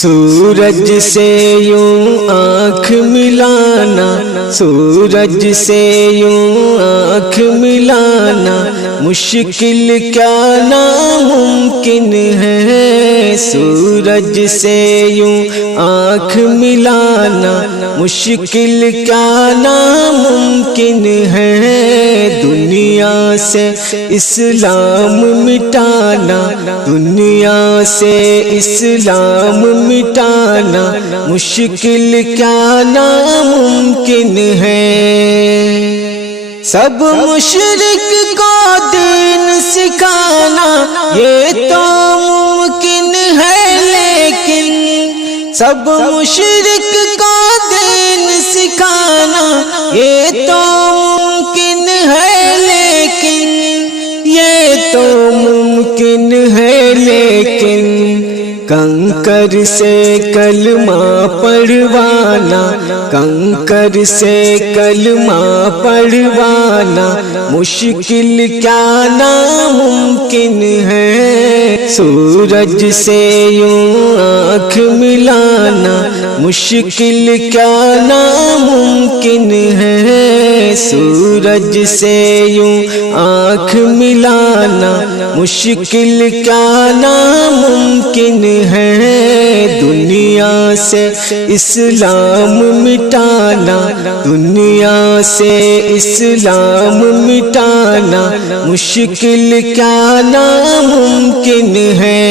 سورج سے یوں آنکھ ملانا، سورج سے یوں آنکھ ملانا، مشکل کیا ناممکن ہے۔ سورج سے یوں آنکھ ملانا، مشکل کیا ناممکن ہے۔ دنیا سے اسلام مٹانا، دنیا سے اسلام مٹانا، مشکل کیا ناممکن ہے۔ سب مشرک کو دین سکھانا یہ تو ممکن ہے، لیکن سب مشرک کو دین سکھانا یہ تو ممکن ہے، لیکن یہ تو ممکن ہے، لیکن کنکر سے کلمہ پڑھوانا، کنکر سے کلمہ پڑھوانا، مشکل کیا ناممکن ہے۔ سورج سے یوں آنکھ ملانا، مشکل کیا ناممکن ہے۔ سورج سے یوں آنکھ ملانا، مشکل کیا ناممکن ہے۔ دنیا سے اسلام مٹانا، دنیا سے اسلام مٹانا، مشکل کیا ناممکن ہے۔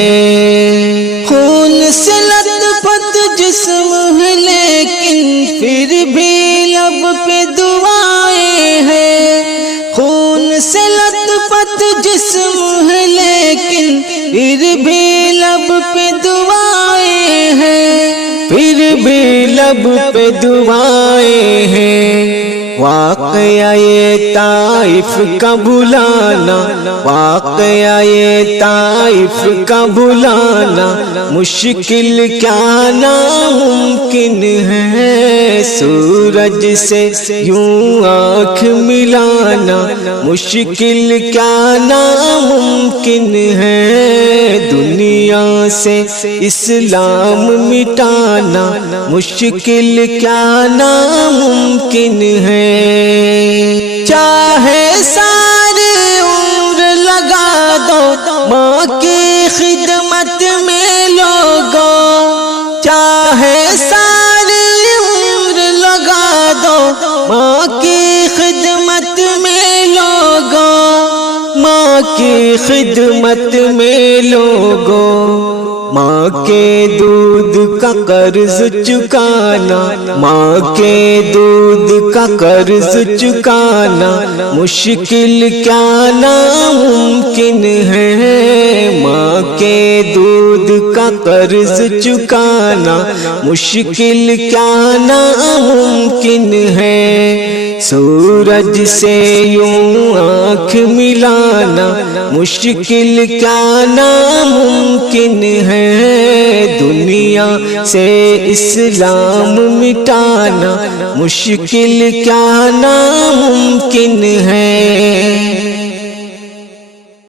خون سے لت پت جسم ہے، لیکن پھر بھی لب پہ دعائیں ہیں۔ خون سے لت پت جسم ہے، لیکن پھر بھی لب پہ دعائیں ہیں، پھر بھی لب پہ دعائیں ہیں۔ واقعہ یہ طائف کا بھلانا، واقعہ یہ طائف کا بھلانا، مشکل کیا ناممکن ہے۔ سورج سے یوں آنکھ ملانا، مشکل کیا ناممکن ہے۔ دنیا سے اسلام مٹانا، مشکل کیا ناممکن ہے۔ چاہے ساری عمر لگا دو ماں کی خدمت میں لوگوں، چاہے ساری عمر لگا دو ماں کی خدمت میں لوگوں، ماں کی خدمت میں لوگوں۔ ماں کے دودھ کا قرض چکانا، ماں کے دودھ کا قرض چکانا، مشکل کیا ناممکن ہے۔ ماں کے دودھ کا قرض چکانا، مشکل کیا ناممکن ہے۔ سورج سے یوں آنکھ ملانا، مشکل کیا ناممکن ہے۔ دنیا سے اسلام مٹانا، مشکل کیا ناممکن ہے۔